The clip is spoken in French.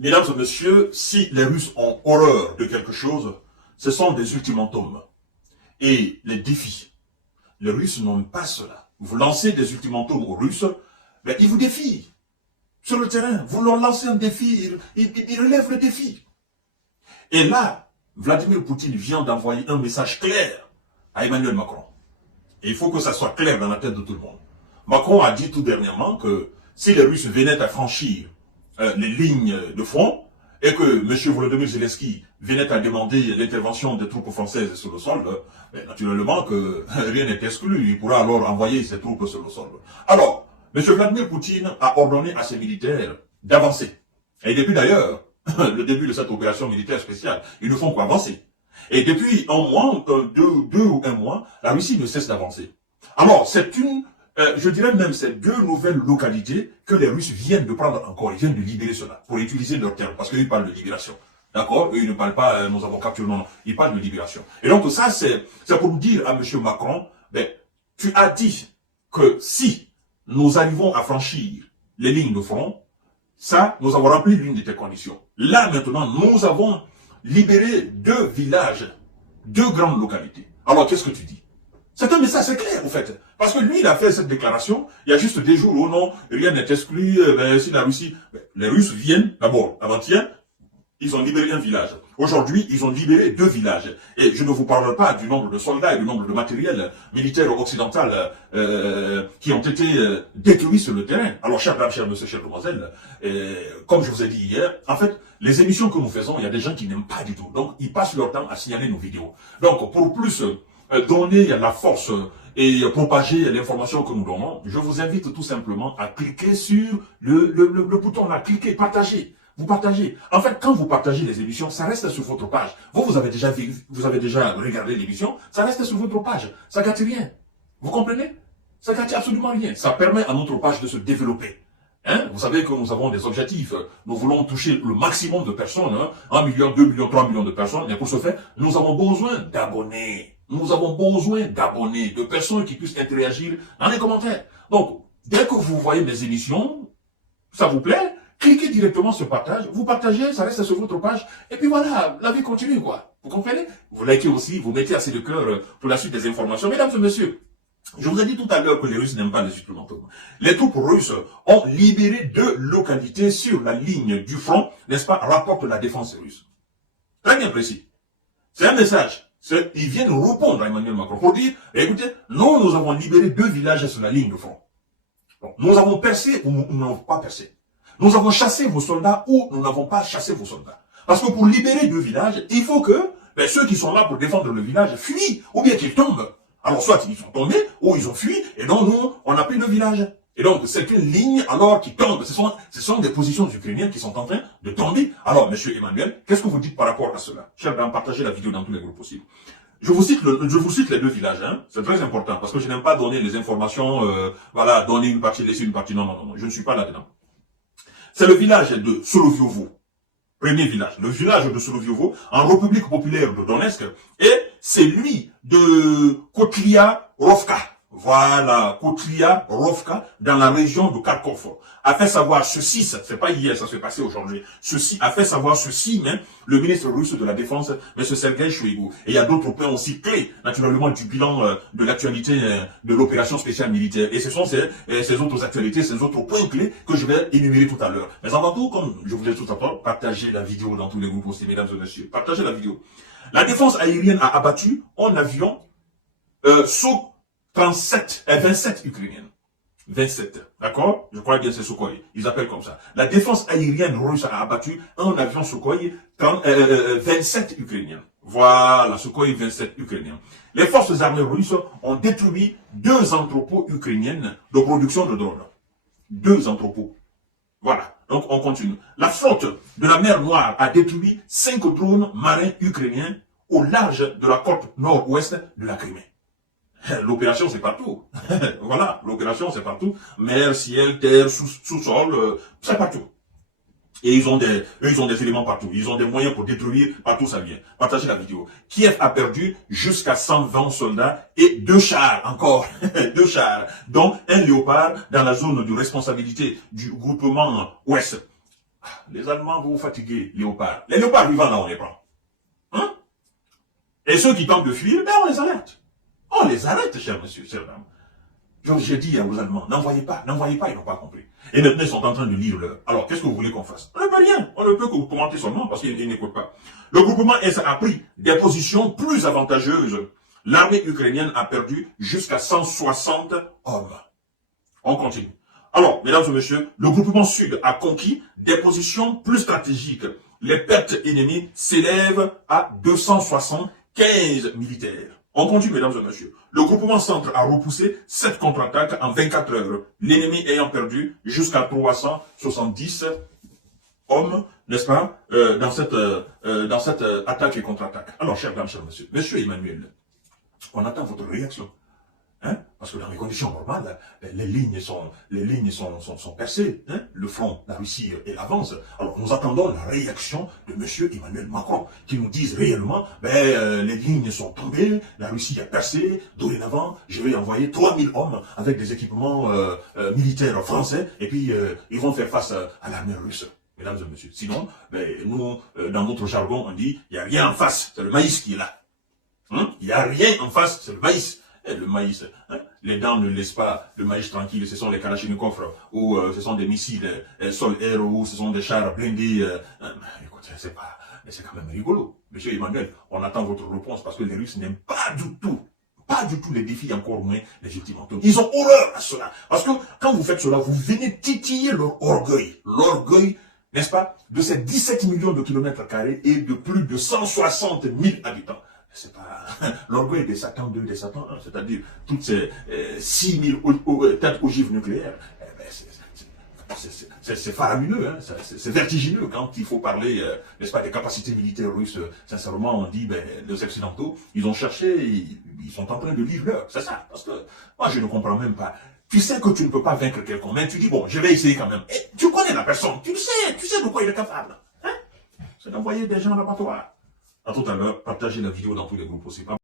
Mesdames et messieurs, si les Russes ont horreur de quelque chose, ce sont des ultimatums et les défis. Les Russes n'ont pas cela. Vous lancez des ultimatums aux Russes, ben, ils vous défient. Sur le terrain, vous leur lancez un défi, ils relèvent le défi. Et là, Vladimir Poutine vient d'envoyer un message clair à Emmanuel Macron. Et il faut que ça soit clair dans la tête de tout le monde. Macron a dit tout dernièrement que si les Russes venaient à franchir les lignes de front et que M. Volodymyr Zelensky venait à demander l'intervention des troupes françaises sur le sol, ben, naturellement que rien n'est exclu. Il pourra alors envoyer ses troupes sur le sol. Alors, M. Vladimir Poutine a ordonné à ses militaires d'avancer. Et depuis d'ailleurs, le début de cette opération militaire spéciale, ils ne font qu'avancer. Et depuis un mois, deux ou un mois, la Russie ne cesse d'avancer. Alors, c'est je dirais même, c'est deux nouvelles localités que les Russes viennent de prendre encore. Ils viennent de libérer cela, pour utiliser leur terme, parce qu'ils parlent de libération. D'accord? Eux, ils ne parlent pas, nous avons capturé, non, non. Ils parlent de libération. Et donc, ça, c'est pour dire à M. Macron, ben, tu as dit que si nous arrivons à franchir les lignes de front, ça, nous avons rempli l'une de tes conditions. Là, maintenant, nous avons libéré deux villages, deux grandes localités. Alors, qu'est-ce que tu dis? C'est un message clair, en fait. Parce que lui, il a fait cette déclaration, il y a juste des jours où non, rien n'est exclu, si la Russie... Les Russes viennent, d'abord, avant-hier, ils ont libéré un village. Aujourd'hui, ils ont libéré deux villages. Et je ne vous parle pas du nombre de soldats et du nombre de matériel militaire occidental qui ont été détruits sur le terrain. Alors, chers dames, chers messieurs, chères demoiselles, comme je vous ai dit hier, en fait, les émissions que nous faisons, il y a des gens qui n'aiment pas du tout. Donc, ils passent leur temps à signaler nos vidéos. Donc, pour plus donner la force et propager l'information que nous donnons, je vous invite tout simplement à cliquer sur le bouton là, cliquez, partagez. Vous partagez. En fait, quand vous partagez les émissions, ça reste sur votre page. Vous avez déjà vu, vous avez déjà regardé l'émission, ça reste sur votre page. Ça gâte rien. Vous comprenez? Ça gâte absolument rien. Ça permet à notre page de se développer. Hein? Vous savez que nous avons des objectifs. Nous voulons toucher le maximum de personnes. Hein? 1 million, 2 millions, 3 millions de personnes. Et pour ce faire, nous avons besoin d'abonnés. Nous avons besoin d'abonnés, de personnes qui puissent interagir dans les commentaires. Donc, dès que vous voyez mes émissions, ça vous plaît, cliquez directement sur partage, vous partagez, ça reste sur votre page, et puis voilà, la vie continue, quoi. Vous comprenez? Vous likez aussi, vous mettez assez de cœur pour la suite des informations. Mesdames et messieurs, je vous ai dit tout à l'heure que les Russes n'aiment pas les supplémentaires. Les troupes russes ont libéré deux localités sur la ligne du front, n'est-ce pas, rapporte la défense russe. Très bien précis. C'est un message. Ils viennent répondre à Emmanuel Macron pour dire, écoutez, nous avons libéré deux villages sur la ligne de front. Donc, nous avons percé ou nous n'avons pas percé. Nous avons chassé vos soldats ou nous n'avons pas chassé vos soldats. Parce que pour libérer deux villages, il faut que ceux qui sont là pour défendre le village fuient ou bien qu'ils tombent. Alors soit ils sont tombés ou ils ont fui et donc nous, on a pris le village. Et donc c'est une ligne alors qui tombe. Ce sont des positions ukrainiennes qui sont en train de tomber. Alors monsieur Emmanuel, qu'est-ce que vous dites par rapport à cela? Chers dames, partagez la vidéo dans tous les groupes possibles. Je vous cite les deux villages, hein. C'est très important parce que je n'aime pas donner les informations, voilà, donner une partie, laisser une partie. Non, non, non, je ne suis pas là-dedans. C'est le village de Soloviovo. Premier village. Le village de Soloviovo, en République populaire de Donetsk, et celui de Kotlia-Rovka. Voilà, Kotlia-Rovka, dans la région de Kharkov. A fait savoir ceci, c'est pas hier, ça s'est passé aujourd'hui. Ceci, a fait savoir ceci, même, le ministre russe de la Défense, M. Sergei Shoigu. Et il y a d'autres points aussi clés, naturellement, du bilan de l'actualité de l'opération spéciale militaire. Et ce sont ces autres actualités, ces autres points clés que je vais énumérer tout à l'heure. Mais avant tout, comme je vous ai dit tout à l'heure, partagez la vidéo dans tous les groupes aussi, mesdames et messieurs. Partagez la vidéo. La défense aérienne a abattu en avion Su-37 et 27 ukrainiennes. 27, d'accord? Je crois bien c'est Sukhoi. Ils appellent comme ça. La défense aérienne russe a abattu un avion Sukhoi 27 ukrainiens. Voilà, Sukhoi 27 ukrainiens. Les forces armées russes ont détruit deux entrepôts ukrainiennes de production de drones. Deux entrepôts. Voilà. Donc on continue. La flotte de la mer Noire a détruit 5 drones marins ukrainiens au large de la côte nord-ouest de la Crimée. L'opération, c'est partout. Voilà, l'opération, c'est partout. Mer, ciel, terre, sous-sol, c'est partout. Et ils ont des éléments partout. Ils ont des moyens pour détruire partout ça vient. Partagez la vidéo. Kiev a perdu jusqu'à 120 soldats et 2 chars encore. 2 chars, dont un Léopard dans la zone de responsabilité du groupement Ouest. Les Allemands, vous vous fatiguez, léopards. Les léopards vivants, là, on les prend. Hein? Et ceux qui tentent de fuir, ben on les arrête. On les arrête, cher monsieur, chère dame. Je dis aux Allemands, n'envoyez pas, ils n'ont pas compris. Et maintenant, ils sont en train de lire leur. Alors, qu'est-ce que vous voulez qu'on fasse? On ne peut rien, on ne peut que vous commenter seulement parce qu'ils n'écoutent pas. Le groupement S a pris des positions plus avantageuses. L'armée ukrainienne a perdu jusqu'à 160 hommes. On continue. Alors, mesdames et messieurs, le groupement Sud a conquis des positions plus stratégiques. Les pertes ennemies s'élèvent à 275 militaires. On continue, mesdames et messieurs. Le groupement Centre a repoussé 7 contre-attaques en 24 heures, l'ennemi ayant perdu jusqu'à 370 hommes, n'est-ce pas, dans cette attaque et contre-attaque. Alors, chers dames, chers messieurs, monsieur Emmanuel, on attend votre réaction. Hein? Parce que dans les conditions normales, les lignes sont percées. Hein? Le front, la Russie, elle avance. Alors nous attendons la réaction de monsieur Emmanuel Macron, qui nous dise réellement, les lignes sont tombées, la Russie a percé, dorénavant, je vais envoyer 3000 hommes avec des équipements militaires français, et puis ils vont faire face à l'armée russe. Mesdames et messieurs. Sinon, nous, dans notre jargon, on dit, il n'y a rien en face, c'est le maïs qui est là. Hein? Il n'y a rien en face, c'est le maïs. Et le maïs, hein? Les dents ne laissent pas le maïs tranquille, ce sont les Kalachnikov, ou ce sont des missiles sol-air, ou ce sont des chars blindés. Écoutez, c'est quand même rigolo. Monsieur Emmanuel, on attend votre réponse parce que les Russes n'aiment pas du tout les défis, encore moins les ultimatums. Ils ont horreur à cela. Parce que quand vous faites cela, vous venez titiller leur orgueil. L'orgueil, n'est-ce pas, de ces 17 millions de kilomètres carrés et de plus de 160 000 habitants. C'est pas l'orgueil des Satan 2, des Satan 1, c'est-à-dire toutes ces 6 000 têtes ogives nucléaires. C'est faramineux, hein, c'est vertigineux quand il faut parler, n'est-ce pas, des capacités militaires russes. Sincèrement, on dit, les Occidentaux, ils ont cherché, ils sont en train de vivre l'heure. C'est ça, parce que moi, je ne comprends même pas. Tu sais que tu ne peux pas vaincre quelqu'un, mais tu dis, bon, je vais essayer quand même. Et tu connais la personne, tu sais de quoi il est capable. Hein? C'est d'envoyer des gens à l'abattoir. À tout à l'heure, partagez la vidéo dans tous les groupes possibles.